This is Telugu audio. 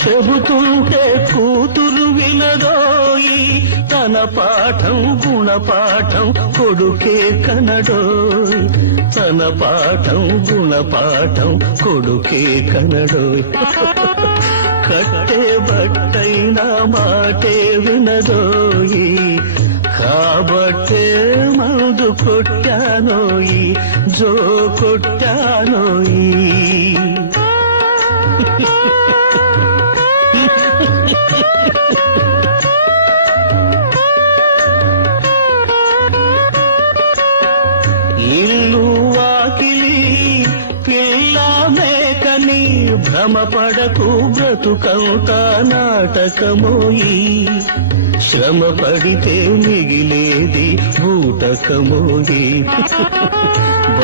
చెబుతుంటే కూతురు వినదోయి, తన పాఠం గుణపాఠం కొడుకే కనడోయ్, తన పాఠం గుణపాఠం కొడుకే కనడోయ్. కట్టే బట్టైనా మాటే వినదోయి, కాబట్టే మందు కొట్టానోయి, జో కొట్టానోయి. ఇల్లు వాకిలి పిల్ల మేకని భ్రమపడకు, బ్రతుకంతా నాటకమోయి, శ్రమ పడితే మిగిలేది బూటకమోయి.